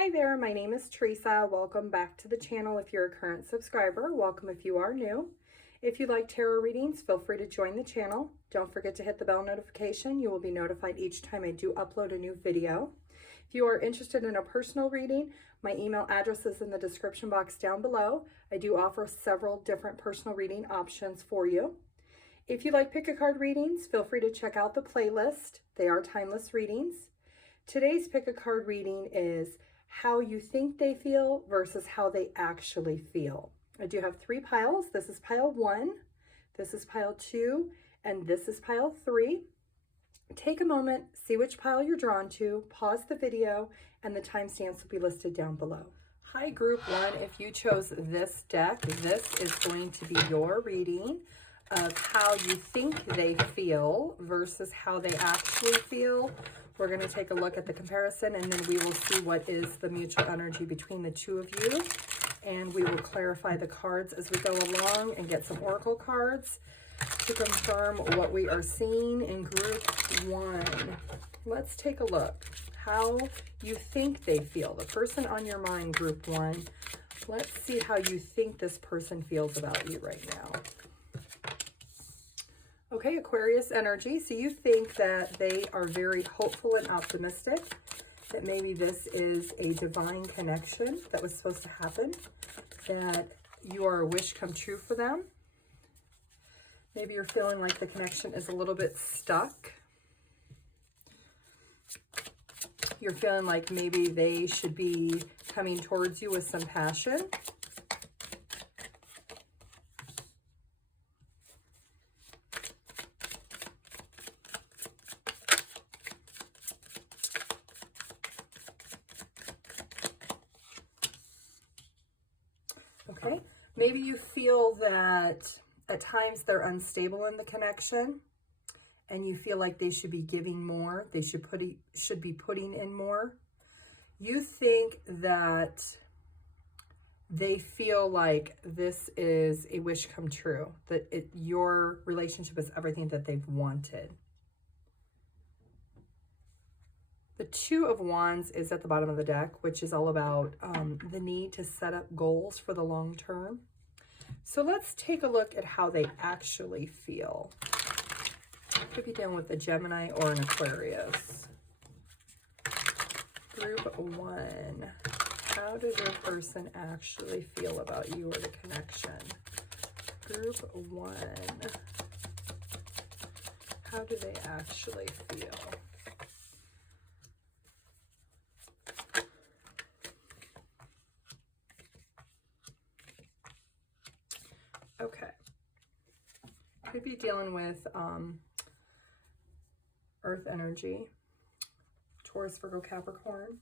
Hi there, my name is Teresa. Welcome back to the channel if you're a current subscriber. Welcome if you are new. If you like tarot readings, feel free to join the channel. Don't forget to hit the bell notification. You will be notified each time I do upload a new video. If you are interested in a personal reading, my email address is in the description box down below. I do offer several different personal reading options for you. If you like pick a card readings, feel free to check out the playlist. They are timeless readings. Today's pick a card reading is how you think they feel versus how they actually feel. I do have 3 piles. This is pile 1, this is pile 2, and this is pile 3. Take a moment, see which pile you're drawn to, pause the video, and the timestamps will be listed down below. Hi group 1, if you chose this deck, this is going to be your reading of how you think they feel versus how they actually feel. We're going to take a look at the comparison, and then we will see what is the mutual energy between the two of you, and we will clarify the cards as we go along and get some oracle cards to confirm what we are seeing in group 1. Let's take a look. How you think they feel. The person on your mind, group 1. Let's see how you think this person feels about you right now. Okay, Aquarius energy. So you think that they are very hopeful and optimistic, that maybe this is a divine connection that was supposed to happen, that you are a wish come true for them. Maybe you're feeling like the connection is a little bit stuck. You're feeling like maybe they should be coming towards you with some passion. Okay, maybe you feel that at times they're unstable in the connection and you feel like they should be giving more, they should be putting in more. You think that they feel like this is a wish come true, that your relationship is everything that they've wanted. The 2 of Wands is at the bottom of the deck, which is all about the need to set up goals for the long term. So let's take a look at how they actually feel. Could be dealing with a Gemini or an Aquarius. Group 1. How does your person actually feel about you or the connection? Group 1. How do they actually feel? Okay, could be dealing with Earth energy, Taurus, Virgo, Capricorn.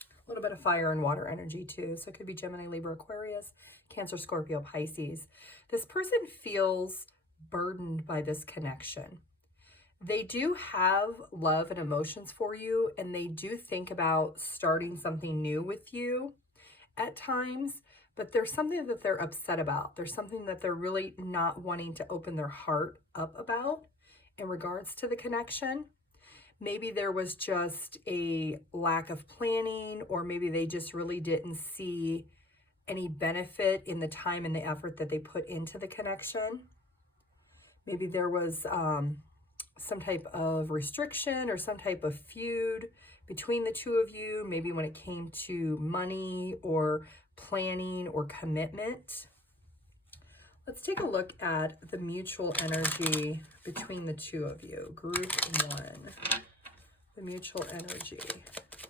A little bit of fire and water energy too. So it could be Gemini, Libra, Aquarius, Cancer, Scorpio, Pisces. This person feels burdened by this connection. They do have love and emotions for you, and they do think about starting something new with you at times. But there's something that they're upset about. There's something that they're really not wanting to open their heart up about in regards to the connection. Maybe there was just a lack of planning, or maybe they just really didn't see any benefit in the time and the effort that they put into the connection. Maybe there was some type of restriction or some type of feud between the two of you, maybe when it came to money or planning or commitment. Let's take a look at the mutual energy between the two of you. Group 1, the mutual energy.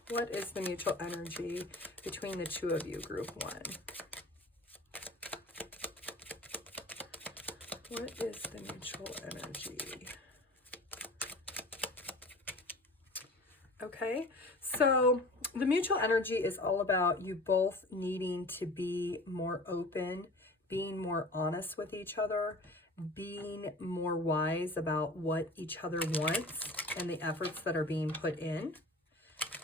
What is the mutual energy between the two of you, group 1? What is the mutual energy? Okay, so the mutual energy is all about you both needing to be more open, being more honest with each other, being more wise about what each other wants and the efforts that are being put in.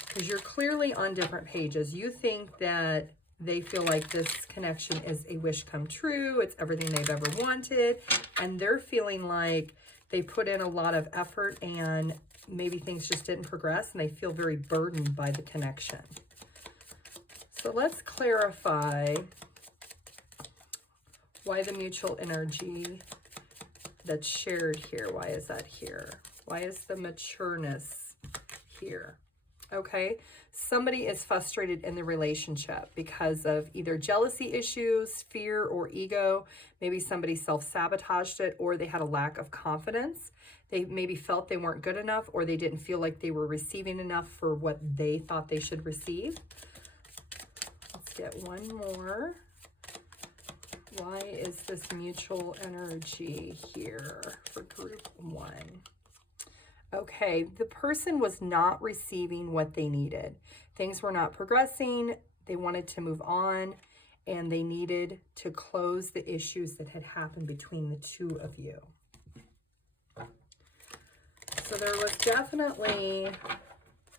Because you're clearly on different pages. You think that they feel like this connection is a wish come true. It's everything they've ever wanted. And they're feeling like they put in a lot of effort and maybe things just didn't progress and they feel very burdened by the connection. So let's clarify why the mutual energy that's shared here, why is that here? Why is the matureness here? Okay, somebody is frustrated in the relationship because of either jealousy issues, fear, or ego. Maybe somebody self-sabotaged it, or they had a lack of confidence. They maybe felt they weren't good enough, or they didn't feel like they were receiving enough for what they thought they should receive. Let's get one more. Why is this mutual energy here for group 1? Okay, the person was not receiving what they needed. Things were not progressing. They wanted to move on, and they needed to close the issues that had happened between the two of you. So there was definitely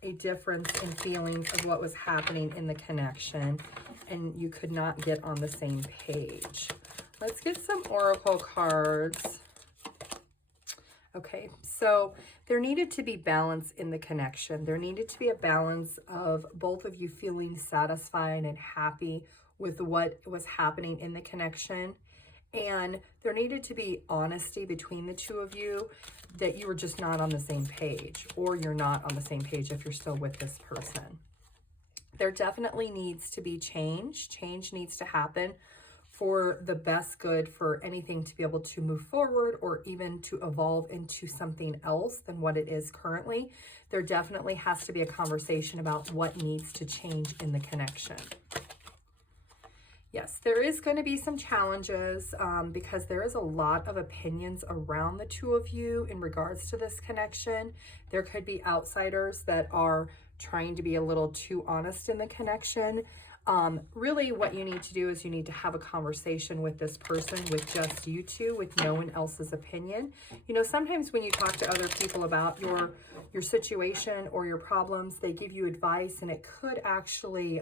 a difference in feelings of what was happening in the connection, and you could not get on the same page. Let's get some oracle cards. Okay, so there needed to be balance in the connection. There needed to be a balance of both of you feeling satisfied and happy with what was happening in the connection. And there needed to be honesty between the two of you, that you were just not on the same page, or you're not on the same page if you're still with this person. There definitely needs to be change. Change needs to happen for the best good, for anything to be able to move forward or even to evolve into something else than what it is currently. There definitely has to be a conversation about what needs to change in the connection. Yes, there is going to be some challenges because there is a lot of opinions around the two of you in regards to this connection. There could be outsiders that are trying to be a little too honest in the connection. Really what you need to do is you need to have a conversation with this person, with just you two, with no one else's opinion. You know, sometimes when you talk to other people about your situation or your problems, they give you advice, and it could actually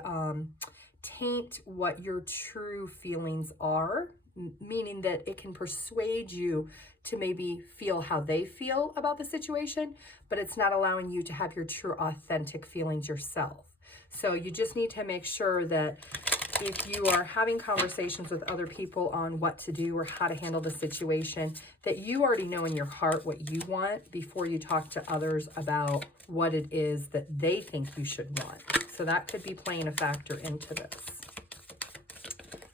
taint what your true feelings are, meaning that it can persuade you to maybe feel how they feel about the situation, but it's not allowing you to have your true authentic feelings yourself. So you just need to make sure that if you are having conversations with other people on what to do or how to handle the situation, that you already know in your heart what you want before you talk to others about what it is that they think you should want. So that could be playing a factor into this.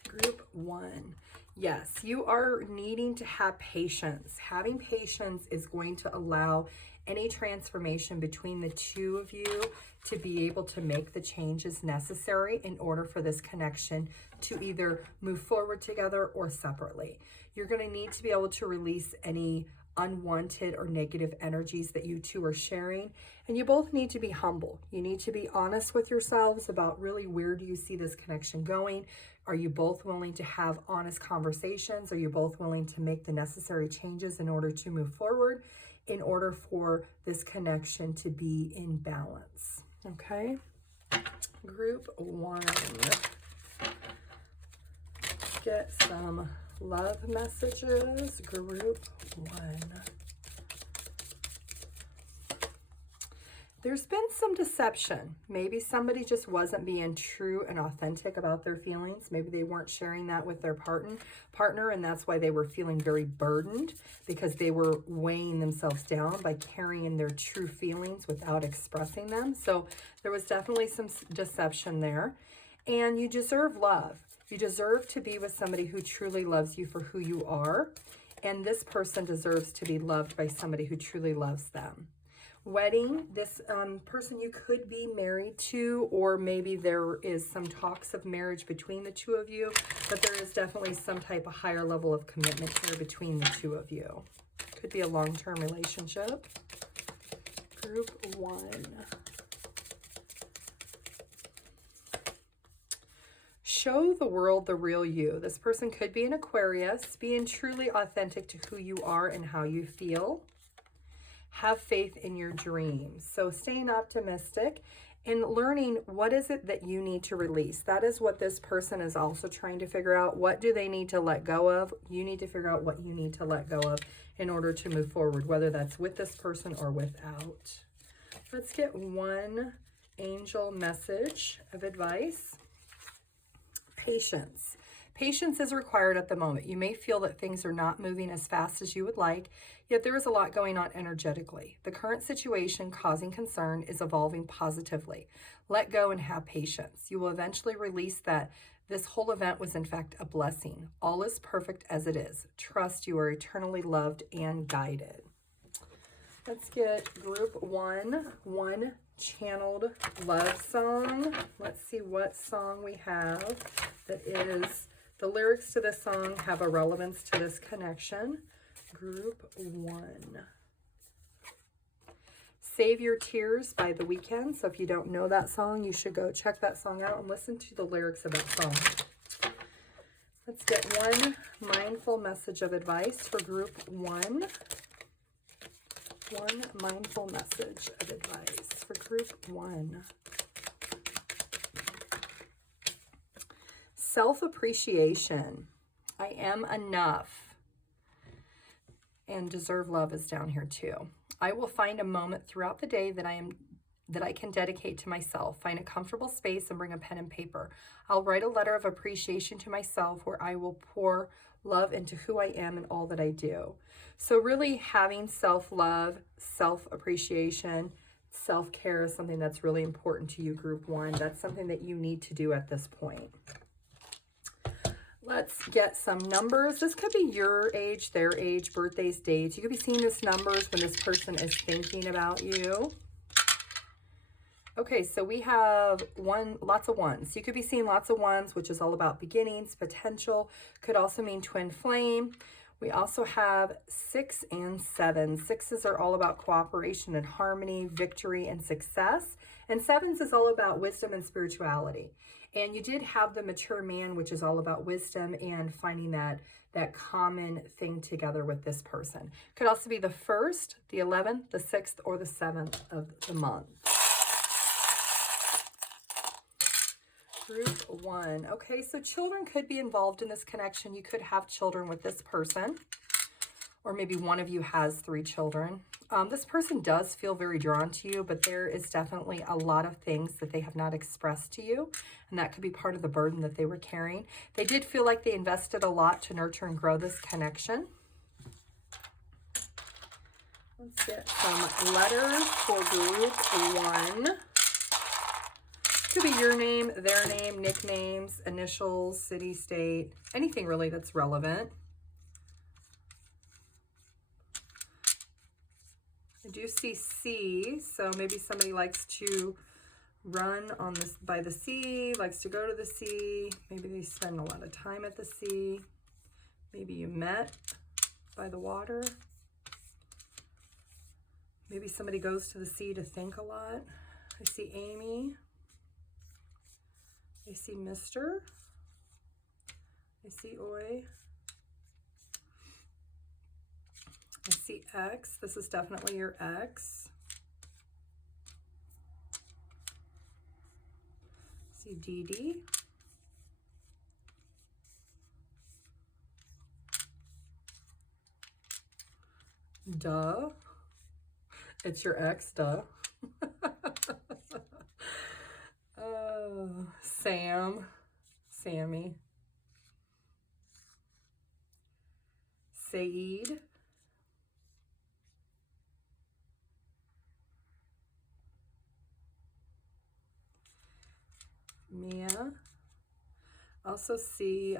Group 1. Yes, you are needing to have patience. Having patience is going to allow any transformation between the two of you to be able to make the changes necessary in order for this connection to either move forward together or separately. You're going to need to be able to release any unwanted or negative energies that you two are sharing, and you both need to be humble. You need to be honest with yourselves about really where do you see this connection going. Are you both willing to have honest conversations? Are you both willing to make the necessary changes in order to move forward, in order for this connection to be in balance? Okay, group 1. Get some love messages, group 1. There's been some deception. Maybe somebody just wasn't being true and authentic about their feelings. Maybe they weren't sharing that with their partner, and that's why they were feeling very burdened, because they were weighing themselves down by carrying their true feelings without expressing them. So there was definitely some deception there. And you deserve love. You deserve to be with somebody who truly loves you for who you are. And this person deserves to be loved by somebody who truly loves them. Wedding, this person you could be married to, or maybe there is some talks of marriage between the two of you, but there is definitely some type of higher level of commitment here between the two of you. Could be a long-term relationship. Group 1. Show the world the real you. This person could be an Aquarius, being truly authentic to who you are and how you feel. Have faith in your dreams. So staying optimistic and learning what is it that you need to release. That is what this person is also trying to figure out. What do they need to let go of? You need to figure out what you need to let go of in order to move forward, whether that's with this person or without. Let's get one angel message of advice. patience. Patience is required at the moment. You may feel that things are not moving as fast as you would like, yet there is a lot going on energetically. The current situation causing concern is evolving positively. Let go and have patience. You will eventually release that this whole event was in fact a blessing. All is perfect as it is. Trust you are eternally loved and guided. Let's get group one channeled love song. Let's see what song we have that is, the lyrics to this song have a relevance to this connection. Group one. Save Your Tears by The Weeknd. So if you don't know that song, you should go check that song out and listen to the lyrics of that song. Let's get one mindful message of advice for group one. One mindful message of advice for group one. Self-appreciation. I am enough and deserve love is down here too. I will find a moment throughout the day that I can dedicate to myself. Find a comfortable space and bring a pen and paper. I'll write a letter of appreciation to myself where I will pour love into who I am and all that I do. So really having self-love, self-appreciation, self-care is something that's really important to you, group one. That's something that you need to do at this point. Let's get some numbers. This could be your age, their age, birthdays, dates. You could be seeing this numbers when this person is thinking about you. Okay, so we have lots of ones. You could be seeing lots of ones, which is all about beginnings, potential. Could also mean twin flame. We also have 6 and 7. 6s are all about cooperation and harmony, victory and success. And 7s is all about wisdom and spirituality. And you did have the mature man, which is all about wisdom and finding that common thing together with this person. Could also be the 1st, the 11th, the 6th, or the 7th of the month. Group one. Okay, so children could be involved in this connection. You could have children with this person, or maybe one of you has 3 children. This person does feel very drawn to you, but there is definitely a lot of things that they have not expressed to you, and that could be part of the burden that they were carrying. They did feel like they invested a lot to nurture and grow this connection. Let's get some letters for group one. Could be your name, their name, nicknames, initials, city, state, anything really that's relevant. I do see sea, so maybe somebody likes to run on this by the sea, likes to go to the sea. Maybe they spend a lot of time at the sea. Maybe you met by the water. Maybe somebody goes to the sea to think a lot. I see Amy. I see Mr. I see Oi. I see X. This is definitely your X. I see Dee Dee. Duh. It's your ex, duh. Sam, Sammy, Saeed, Mia. Also see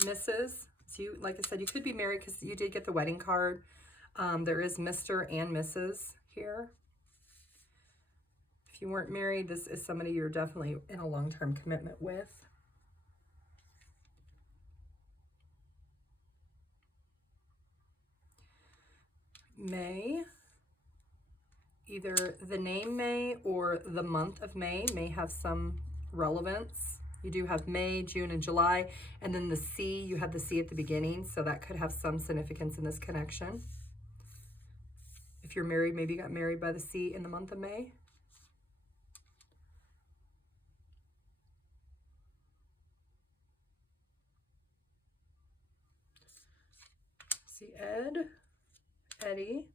Mrs. So you, like I said, you could be married because you did get the wedding card. There is Mr. and Mrs. here. If you weren't married, this is somebody you're definitely in a long-term commitment with. May. Either the name May or the month of May have some relevance. You do have May, June, and July, and then the C, you had the C at the beginning, so that could have some significance in this connection. If you're married, maybe you got married by the C in the month of May. See Ed, Eddie.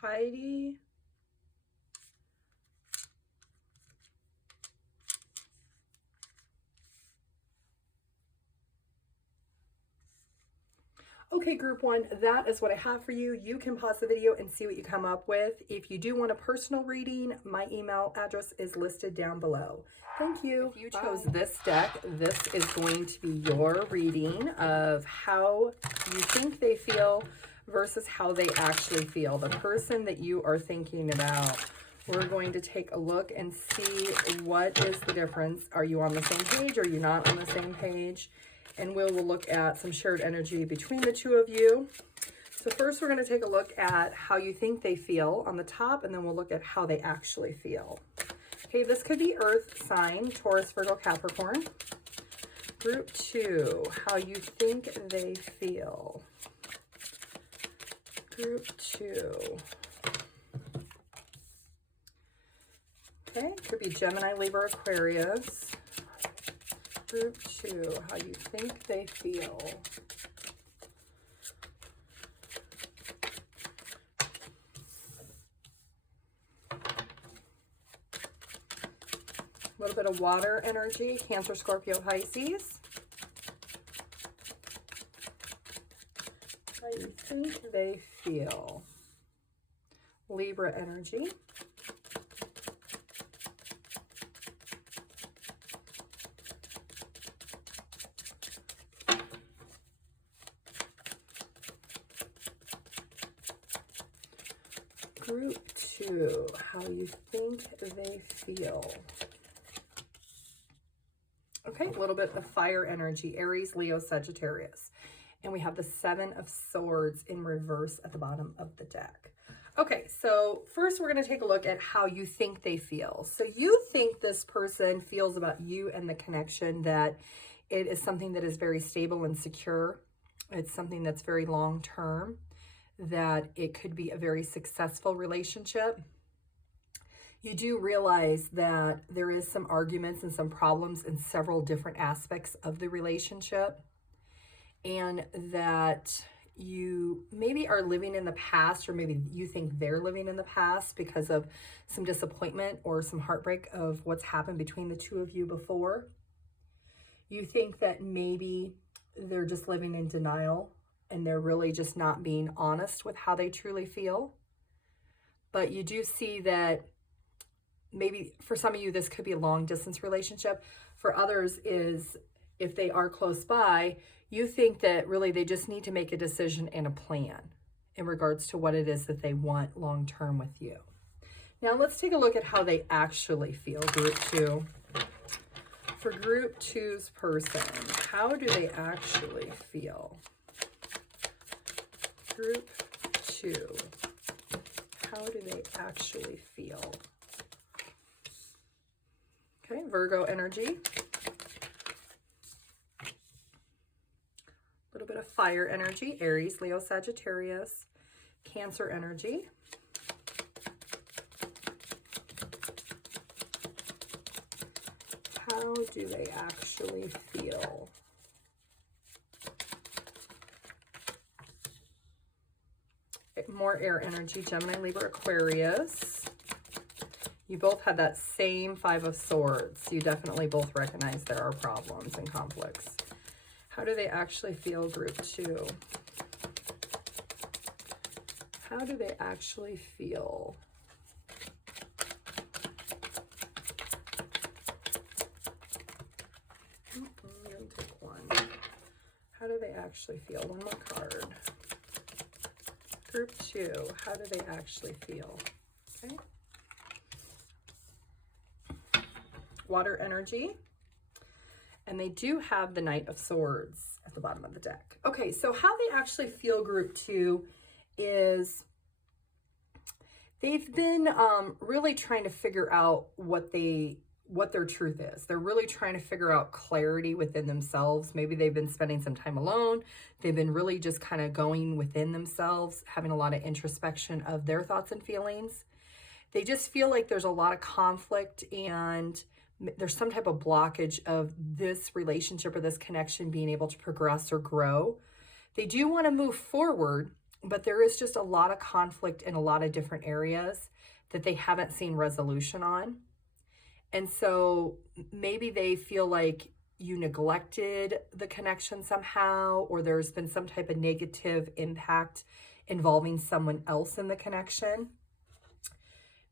Heidi. Okay, group one, that is what I have for you. You can pause the video and see what you come up with. If you do want a personal reading, my email address is listed down below. Thank you. If you chose this deck, this is going to be your reading of how you think they feel versus how they actually feel. The person that you are thinking about. We're going to take a look and see what is the difference. Are you on the same page? Are you not on the same page? And we'll look at some shared energy between the two of you. So first we're going to take a look at how you think they feel on the top, and then we'll look at how they actually feel. Okay, this could be Earth sign, Taurus, Virgo, Capricorn. Group two, how you think they feel. Group two. Okay, could be Gemini, Libra, Aquarius. Group two, how you think they feel. A little bit of water energy, Cancer, Scorpio, Pisces. How you think they feel. Libra energy. Group two, how you think they feel. Okay, a little bit of fire energy, Aries, Leo, Sagittarius. And we have the Seven of Swords in reverse at the bottom of the deck. Okay, so first we're going to take a look at how you think they feel. So you think this person feels about you and the connection that it is something that is very stable and secure. It's something that's very long-term, that it could be a very successful relationship. You do realize that there is some arguments and some problems in several different aspects of the relationship, and that you maybe are living in the past, or maybe you think they're living in the past because of some disappointment or some heartbreak of what's happened between the two of you before. You think that maybe they're just living in denial and they're really just not being honest with how they truly feel. But you do see that maybe for some of you, this could be a long distance relationship. For others is, if they are close by, you think that really they just need to make a decision and a plan in regards to what it is that they want long term with you. Now let's take a look at how they actually feel, group two. For group two's person, how do they actually feel? Group two, how do they actually feel? Okay, Virgo energy. A little bit of fire energy, Aries, Leo, Sagittarius. Cancer energy. How do they actually feel? More air energy, Gemini, Libra, Aquarius. You both had that same Five of Swords. You definitely both recognize there are problems and conflicts. How do they actually feel, group two? How do they actually feel? You'll take one. How do they actually feel? One more card. Group two, how do they actually feel? Okay. Water energy. And they do have the Knight of Swords at the bottom of the deck. Okay, so how they actually feel, group two, is they've been really trying to figure out what their truth is. They're really trying to figure out clarity within themselves. Maybe they've been spending some time alone. They've been really just kind of going within themselves, having a lot of introspection of their thoughts and feelings. They just feel like there's a lot of conflict and there's some type of blockage of this relationship or this connection being able to progress or grow. They do want to move forward, but there is just a lot of conflict in a lot of different areas that they haven't seen resolution on. And so maybe they feel like you neglected the connection somehow, or there's been some type of negative impact involving someone else in the connection.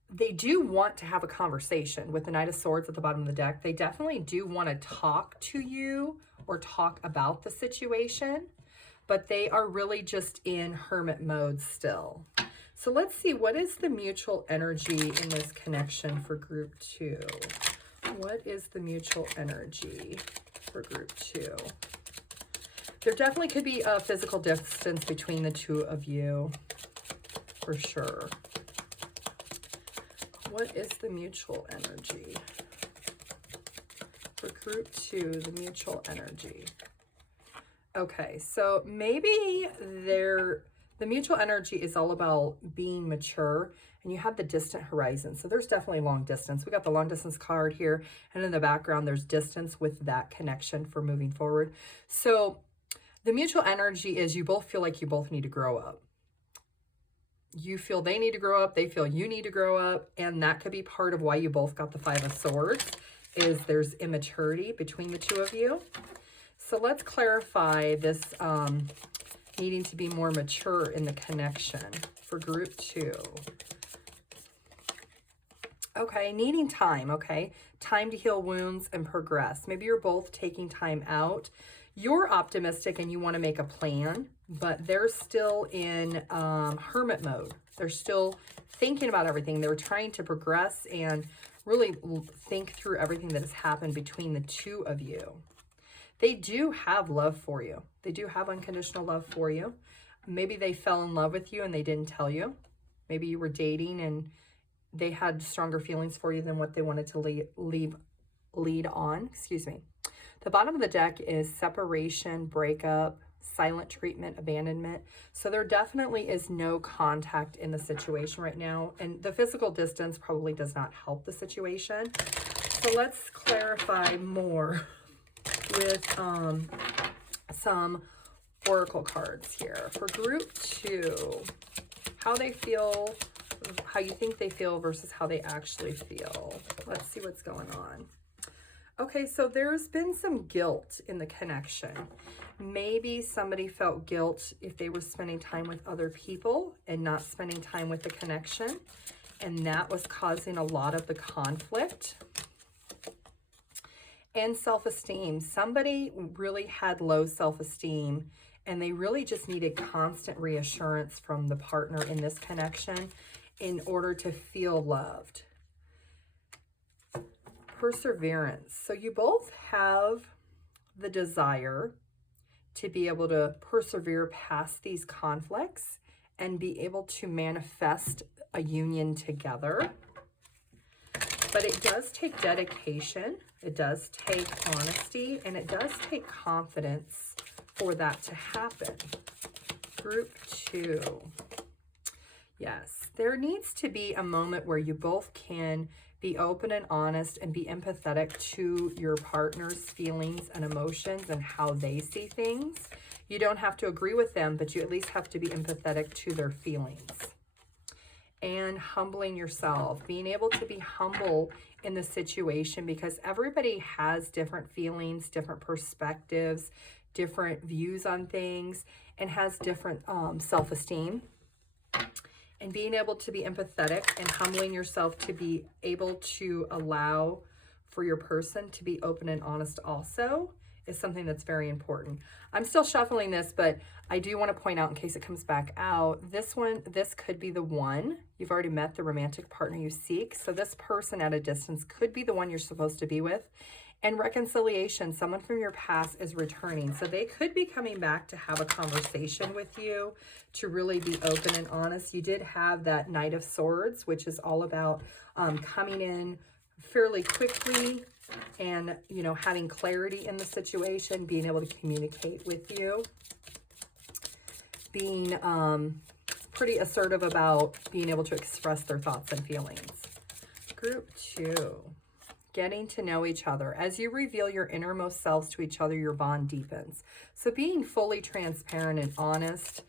They do want to have a conversation with the Knight of Swords at the bottom of the deck. They definitely do want to talk to you or talk about the situation, but they are really just in hermit mode still. So let's see, what is the mutual energy in this connection for group 2? What is the mutual energy for group 2? There definitely could be a physical distance between the two of you, for sure. What is the mutual energy for group 2, the mutual energy? Okay, so maybe the mutual energy is all about being mature, and you have the distant horizon. So there's definitely long distance. We got the long distance card here, and in the background, there's distance with that connection for moving forward. So the mutual energy is you both feel like you both need to grow up. You feel they need to grow up, they feel you need to grow up, and that could be part of why you both got the Five of Swords, is there's immaturity between the two of you. So let's clarify this needing to be more mature in the connection for group 2. Okay, needing time, okay? Time to heal wounds and progress. Maybe you're both taking time out. You're optimistic and you want to make a plan, but they're still in hermit mode. They're still thinking about everything. They're trying to progress and really think through everything that has happened between the two of you. They do have love for you. They do have unconditional love for you. Maybe they fell in love with you and they didn't tell you. Maybe you were dating and they had stronger feelings for you than what they wanted to lead on. Excuse me. The bottom of the deck is separation, breakup, silent treatment, abandonment. So there definitely is no contact in the situation right now. And the physical distance probably does not help the situation. So let's clarify more with some oracle cards here for group 2. How they feel, how you think they feel versus how they actually feel. Let's see what's going on. Okay, so there's been some guilt in the connection. Maybe somebody felt guilt if they were spending time with other people and not spending time with the connection, and that was causing a lot of the conflict. And self-esteem. Somebody really had low self-esteem and they really just needed constant reassurance from the partner in this connection in order to feel loved. Perseverance. So you both have the desire to be able to persevere past these conflicts and be able to manifest a union together. But it does take dedication, it does take honesty, and it does take confidence for that to happen. Group 2. Yes, there needs to be a moment where you both can be open and honest and be empathetic to your partner's feelings and emotions and how they see things. You don't have to agree with them, but you at least have to be empathetic to their feelings. And humbling yourself, being able to be humble in the situation, because everybody has different feelings, different perspectives, different views on things, and has different self-esteem. And being able to be empathetic and humbling yourself to be able to allow for your person to be open and honest also is something that's very important. I'm still shuffling this, but I do want to point out in case it comes back out, this could be the one. You've already met the romantic partner you seek. So this person at a distance could be the one you're supposed to be with. And reconciliation, someone from your past is returning. So they could be coming back to have a conversation with you, to really be open and honest. You did have that Knight of Swords, which is all about coming in fairly quickly and, you know, having clarity in the situation, being able to communicate with you, being pretty assertive about being able to express their thoughts and feelings. Group 2. Getting to know each other. As you reveal your innermost selves to each other, your bond deepens. So being fully transparent and honest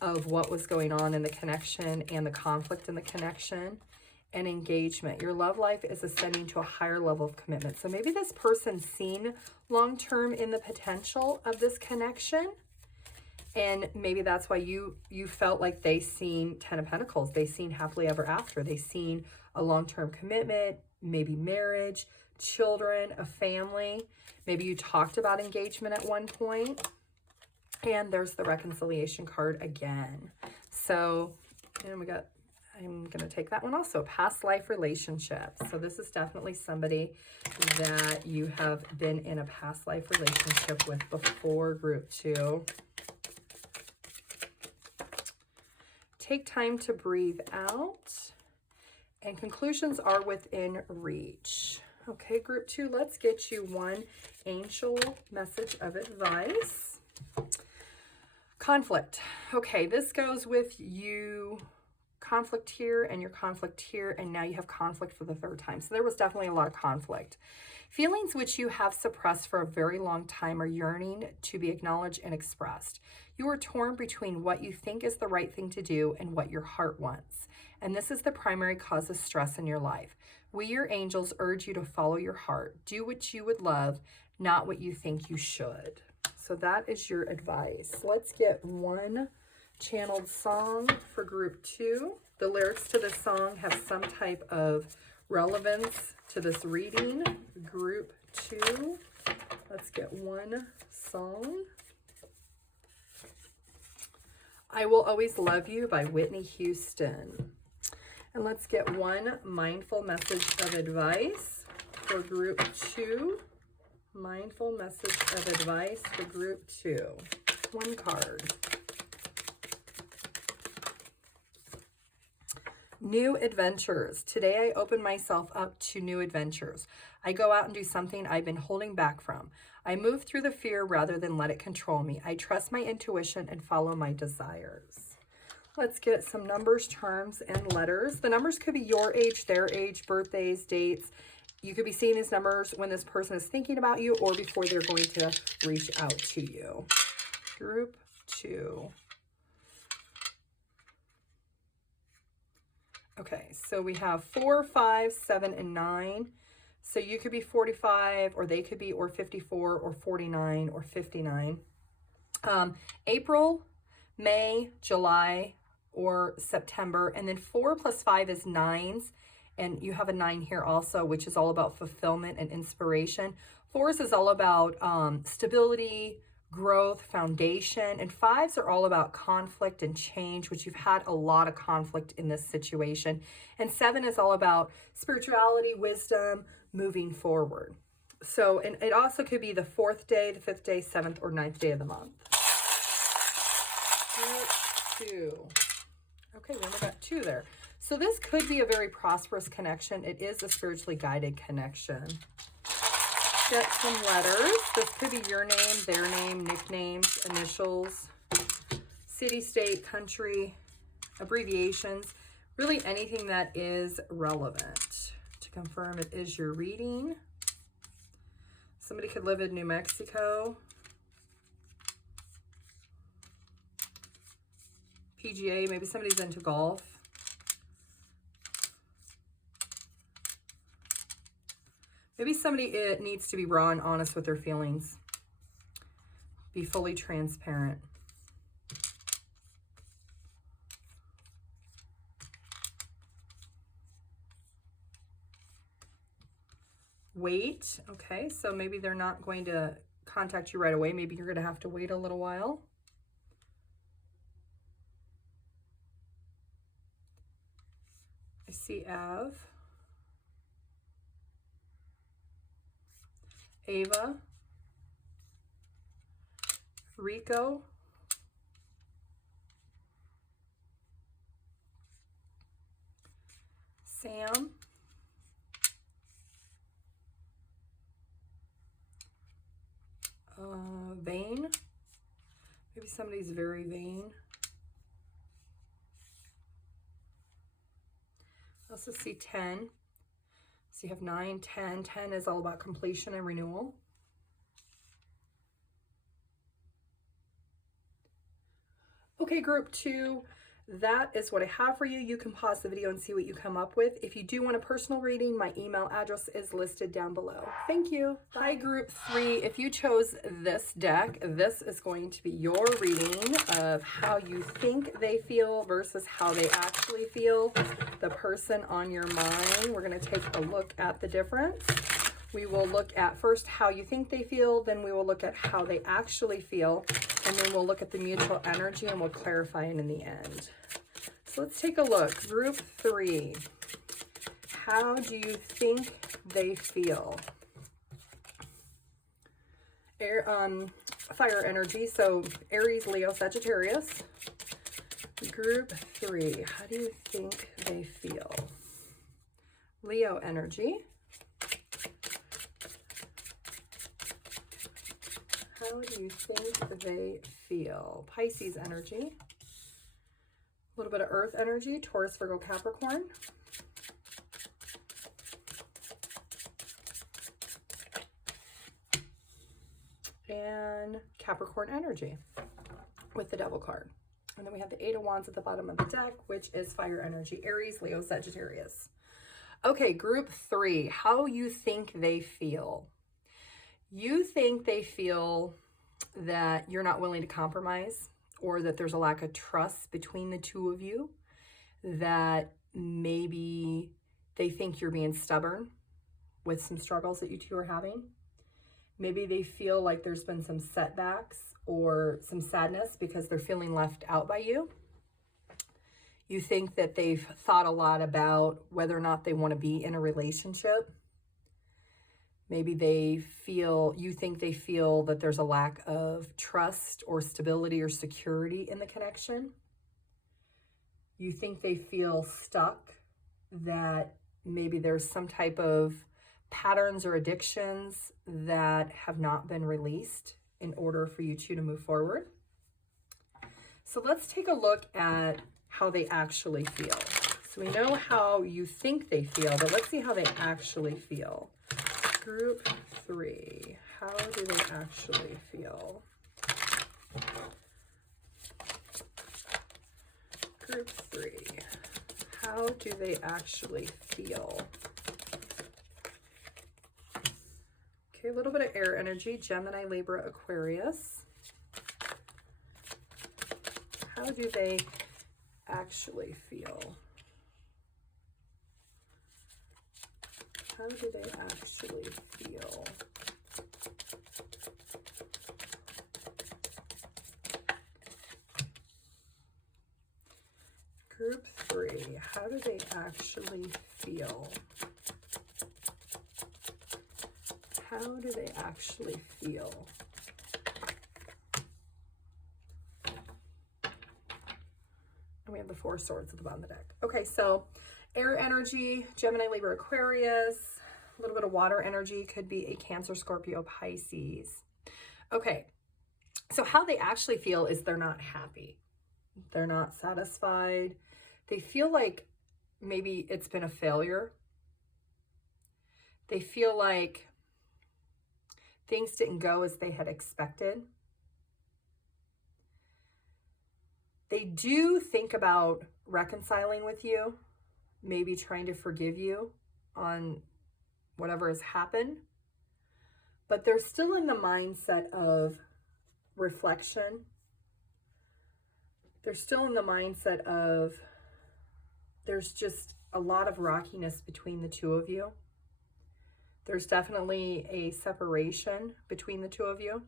of what was going on in the connection and the conflict in the connection. And engagement. Your love life is ascending to a higher level of commitment. So maybe this person's seen long-term in the potential of this connection. And maybe that's why you felt like they seen 10 of Pentacles. They seen happily ever after. They seen a long-term commitment, maybe marriage, children, a family. Maybe you talked about engagement at one point. And there's the reconciliation card again. So, and we got, I'm going to take that one also. Past life relationships. So this is definitely somebody that you have been in a past life relationship with before, group 2. Take time to breathe out. And conclusions are within reach. Okay, group 2, let's get you one angel message of advice. Conflict. Okay, this goes with you. Conflict here and your conflict here, and now you have conflict for the third time. So there was definitely a lot of conflict. Feelings which you have suppressed for a very long time are yearning to be acknowledged and expressed. You are torn between what you think is the right thing to do and what your heart wants. And this is the primary cause of stress in your life. We, your angels, urge you to follow your heart. Do what you would love, not what you think you should. So that is your advice. Let's get one channeled song for group 2. The lyrics to this song have some type of relevance to this reading. Group 2. Let's get one song. I Will Always Love You by Whitney Houston. And let's get one mindful message of advice for group 2. Mindful message of advice for group 2. One card. New adventures. Today I open myself up to new adventures. I go out and do something I've been holding back from. I move through the fear rather than let it control me. I trust my intuition and follow my desires. Let's get some numbers, charms, and letters. The numbers could be your age, their age, birthdays, dates. You could be seeing these numbers when this person is thinking about you or before they're going to reach out to you. Group 2. Okay, so we have 4, 5, 7, and 9. So you could be 45, or they could be, or 54, or 49, or 59. April, May, July, or September. And then 4 plus 5 is 9s. And you have a 9 here also, which is all about fulfillment and inspiration. 4s is all about stability, growth, foundation, and 5s are all about conflict and change, which you've had a lot of conflict in this situation. And 7 is all about spirituality, wisdom, moving forward. So, and it also could be the 4th day, the 5th day, 7th, or 9th day of the month. 2. Okay, we only got 2 there. So this could be a very prosperous connection. It is a spiritually guided connection. Get some letters. This could be your name, their name, nicknames, initials, city, state, country, abbreviations, really anything that is relevant. To confirm it is your reading. Somebody could live in New Mexico. PGA, maybe somebody's into golf. Maybe somebody needs to be raw and honest with their feelings. Be fully transparent. Wait. Okay, so maybe they're not going to contact you right away. Maybe you're going to have to wait a little while. I see Av. Ava, Rico, Sam, vain. Maybe somebody's very vain. I also see 10. So you have 9, 10. 10 is all about completion and renewal. Okay, group 2, that is what I have for you. You can pause the video and see what you come up with. If you do want a personal reading, my email address is listed down below. Thank you. Hi, group 3. If you chose this deck, this is going to be your reading of how you think they feel versus how they actually feel. The person on your mind. We're going to take a look at the difference. We will look at first how you think they feel, then we will look at how they actually feel, and then we'll look at the mutual energy and we'll clarify it in the end. So let's take a look. Group 3. How do you think they feel? Fire energy, so Aries, Leo, Sagittarius. Group 3. How do you think they feel? Leo energy. How do you think they feel? Pisces energy. A little bit of Earth energy. Taurus, Virgo, Capricorn. And Capricorn energy with the Devil card. And then we have the 8 of Wands at the bottom of the deck, which is fire energy. Aries, Leo, Sagittarius. Okay, group 3. How you think they feel. You think they feel that you're not willing to compromise, or that there's a lack of trust between the two of you, that maybe they think you're being stubborn with some struggles that you two are having. Maybe they feel like there's been some setbacks or some sadness because they're feeling left out by you. You think that they've thought a lot about whether or not they want to be in a relationship. Maybe you think they feel that there's a lack of trust or stability or security in the connection. You think they feel stuck, that maybe there's some type of patterns or addictions that have not been released in order for you two to move forward. So let's take a look at how they actually feel. So we know how you think they feel, but let's see how they actually feel. Group 3, how do they actually feel? Group 3, how do they actually feel? Okay, a little bit of air energy, Gemini, Libra, Aquarius. How do they actually feel? How do they actually feel? Group 3, how do they actually feel? How do they actually feel? And we have the 4 swords at the bottom of the deck. Okay, so air energy, Gemini, Libra, Aquarius, a little bit of water energy, could be a Cancer, Scorpio, Pisces. Okay, so how they actually feel is they're not happy. They're not satisfied. They feel like maybe it's been a failure. They feel like things didn't go as they had expected. They do think about reconciling with you, maybe trying to forgive you on whatever has happened, but they're still in the mindset of reflection. They're still in the mindset of there's just a lot of rockiness between the two of you. There's definitely a separation between the two of you.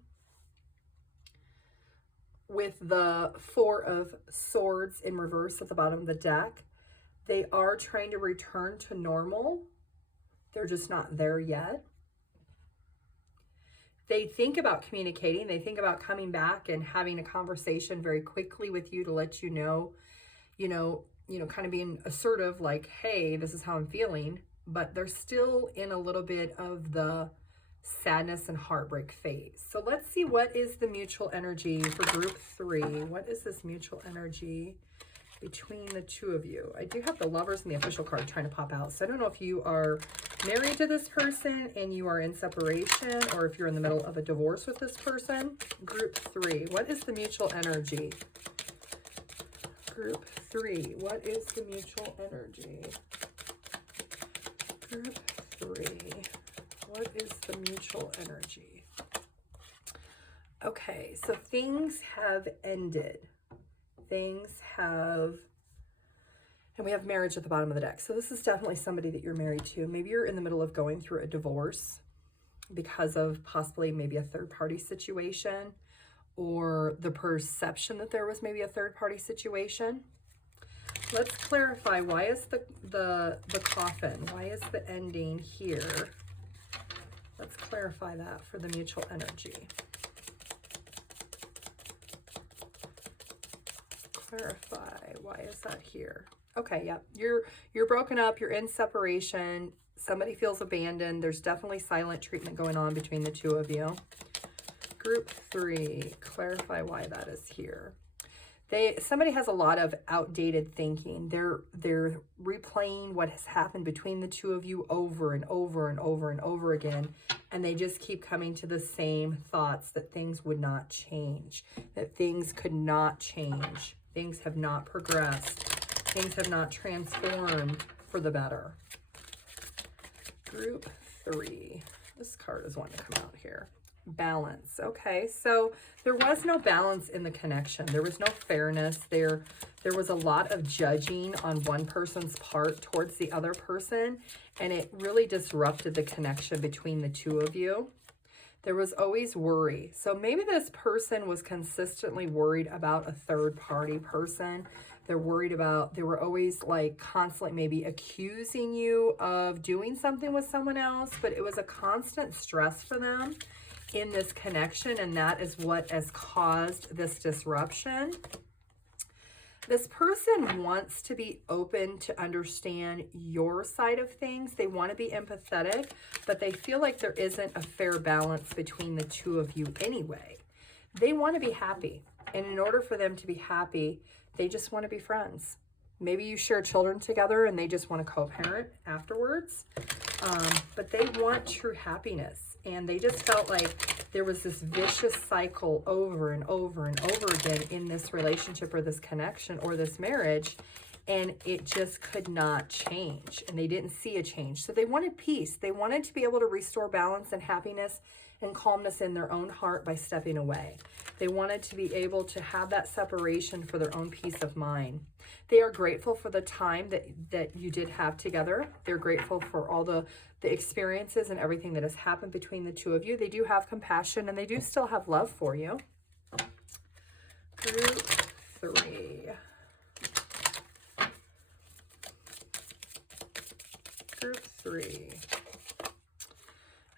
With the 4 of Swords in reverse at the bottom of the deck, they are trying to return to normal. They're just not there yet. They think about communicating. They think about coming back and having a conversation very quickly with you to let you know, kind of being assertive, like, hey, this is how I'm feeling. But they're still in a little bit of the sadness and heartbreak phase. So let's see, what is the mutual energy for group 3? What is this mutual energy between the two of you? I do have the Lovers and the Official card trying to pop out. So I don't know if you are married to this person and you are in separation, or if you're in the middle of a divorce with this person. Group 3, what is the mutual energy Group 3, what is the mutual energy? Group 3, what is the mutual energy? Okay, so things have ended. Things have, and we have marriage at the bottom of the deck. So this is definitely somebody that you're married to. Maybe you're in the middle of going through a divorce because of possibly maybe a third-party situation, or the perception that there was maybe a third-party situation. Let's clarify, why is the coffin? Why is the ending here? Let's clarify that for the mutual energy. Clarify, why is that here? Okay, yeah, you're broken up, you're in separation, somebody feels abandoned. There's definitely silent treatment going on between the two of you. Group 3, clarify why that is here. Somebody has a lot of outdated thinking. They're replaying what has happened between the two of you over and over and over and over again, and they just keep coming to the same thoughts that things would not change, that things could not change. Things have not progressed. Things have not transformed for the better. Group 3. This card is wanting to come out here. Balance. Okay, so there was no balance in the connection. There was no fairness. There was a lot of judging on one person's part towards the other person, and it really disrupted the connection between the two of you. There was always worry. So maybe this person was consistently worried about a third-party person. They're worried about, they were always like constantly maybe accusing you of doing something with someone else, but it was a constant stress for them in this connection, and that is what has caused this disruption. This person wants to be open to understand your side of things. They want to be empathetic, but they feel like there isn't a fair balance between the two of you anyway. They want to be happy, and in order for them to be happy, they just want to be friends. Maybe you share children together and they just want to co-parent afterwards, but they want true happiness, and they just felt like there was this vicious cycle over and over and over again in this relationship or this connection or this marriage, and it just could not change, and they didn't see a change. So they wanted peace. They wanted to be able to restore balance and happiness and calmness in their own heart by stepping away. They wanted to be able to have that separation for their own peace of mind. They are grateful for the time that you did have together. They're grateful for all the experiences and everything that has happened between the two of you. They do have compassion, and they do still have love for you. Group 3. Group 3.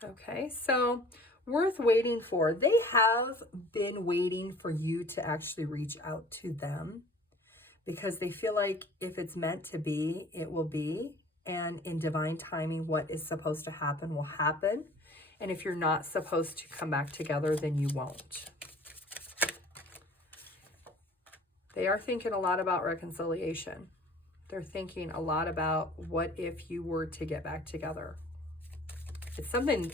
Okay, so worth waiting for. They have been waiting for you to actually reach out to them, because they feel like if it's meant to be, it will be. And in divine timing, what is supposed to happen will happen. And if you're not supposed to come back together, then you won't. They are thinking a lot about reconciliation. They're thinking a lot about what if you were to get back together. It's something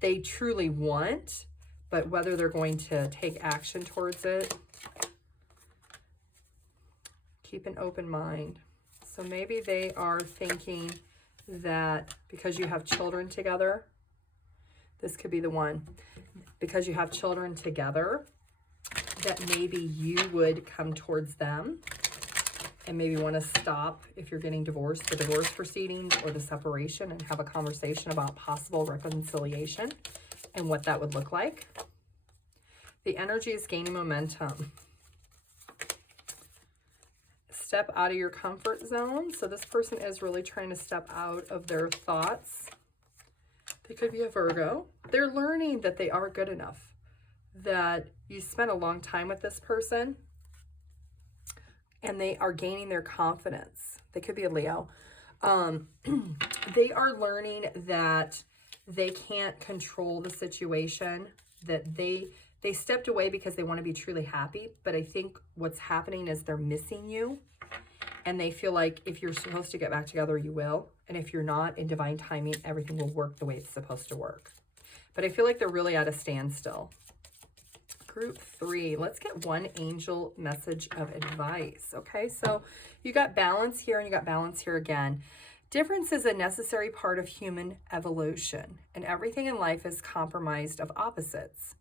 they truly want, but whether they're going to take action towards it, keep an open mind. So maybe they are thinking that because you have children together, this could be the one. Because you have children together, that maybe you would come towards them and maybe want to stop, if you're getting divorced, the divorce proceedings or the separation, and have a conversation about possible reconciliation and what that would look like. The energy is gaining momentum. Step out of your comfort zone. So this person is really trying to step out of their thoughts. They could be a Virgo. They're learning that they are good enough, that you spent a long time with this person, and they are gaining their confidence. They could be a Leo. They are learning that they can't control the situation, that they stepped away because they want to be truly happy, but I think what's happening is they're missing you, and they feel like if you're supposed to get back together, you will, and if you're not, in divine timing, everything will work the way it's supposed to work. But I feel like they're really at a standstill. Group 3, let's get one angel message of advice. Okay, so you got balance here and you got balance here again. Difference is a necessary part of human evolution, and everything in life is compromised of opposites,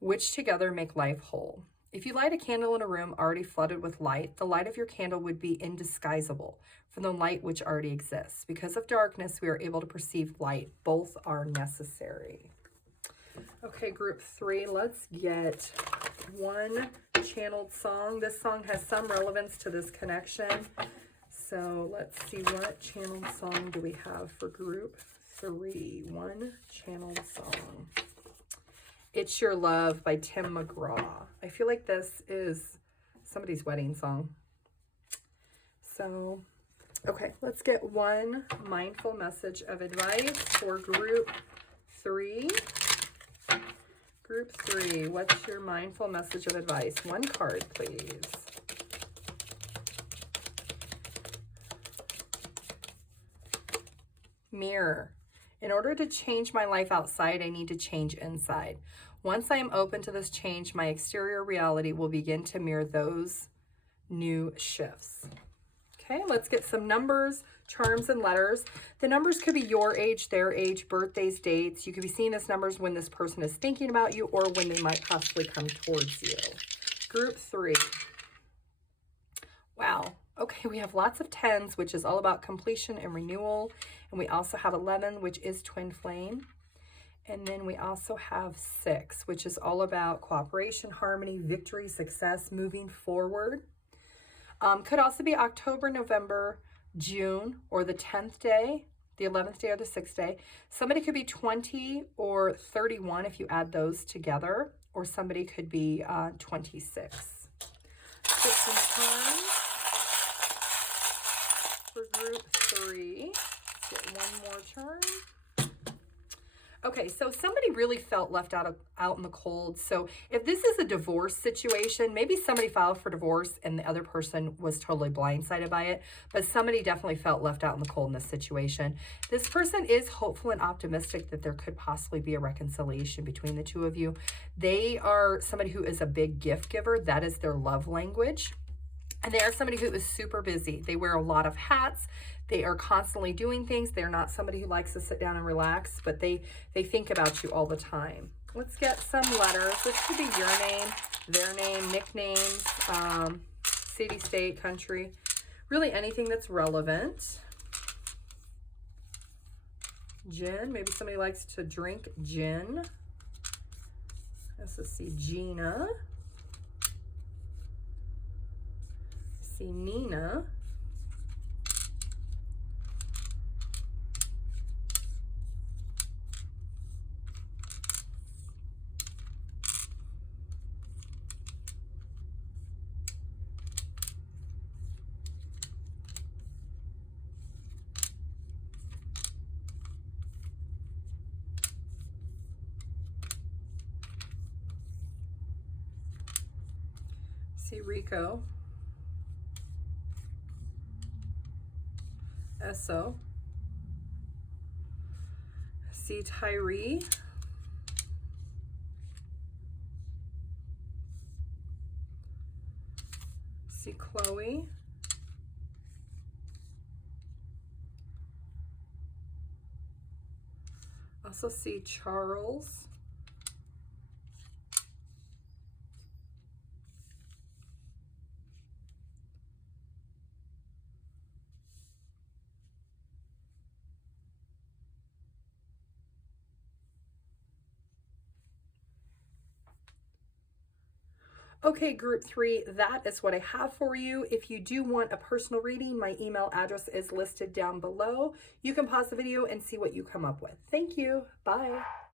which together make life whole. If you light a candle in a room already flooded with light, the light of your candle would be indisguisable from the light which already exists. Because of darkness, we are able to perceive light. Both are necessary. Okay, group 3, let's get one channeled song. This song has some relevance to this connection. So let's see, what channeled song do we have for group 3? One channeled song. It's Your Love by Tim McGraw. I feel like this is somebody's wedding song. So, okay, let's get one mindful message of advice for group 3. Group 3, what's your mindful message of advice? One card, please. Mirror. In order to change my life outside, I need to change inside. Once I am open to this change, my exterior reality will begin to mirror those new shifts. Okay, let's get some numbers, charms, and letters. The numbers could be your age, their age, birthdays, dates. You could be seeing this numbers when this person is thinking about you or when they might possibly come towards you. Group 3. Wow. Okay, we have lots of 10s, which is all about completion and renewal. And we also have 11, which is twin flame. And then we also have 6, which is all about cooperation, harmony, victory, success, moving forward. Could also be October, November, June, or the 10th day, the 11th day, or the 6th day. Somebody could be 20 or 31 if you add those together, or somebody could be 26. Let's get some time for group 3. Let's get one more turn. Okay, so somebody really felt left out in the cold. So if this is a divorce situation, maybe somebody filed for divorce and the other person was totally blindsided by it, but somebody definitely felt left out in the cold in this situation. This person is hopeful and optimistic that there could possibly be a reconciliation between the two of you. They are somebody who is a big gift giver. That is their love language. And they are somebody who is super busy. They wear a lot of hats. They are constantly doing things. They're not somebody who likes to sit down and relax, but they think about you all the time. Let's get some letters. This could be your name, their name, nicknames, city, state, country, really anything that's relevant. Gin, maybe somebody likes to drink gin. Let's see, Gina. See, Nina. See, Rico. Esso. See, Tyree. See, Chloe. Also see Charles. Okay, group 3, that is what I have for you. If you do want a personal reading, my email address is listed down below. You can pause the video and see what you come up with. Thank you. Bye.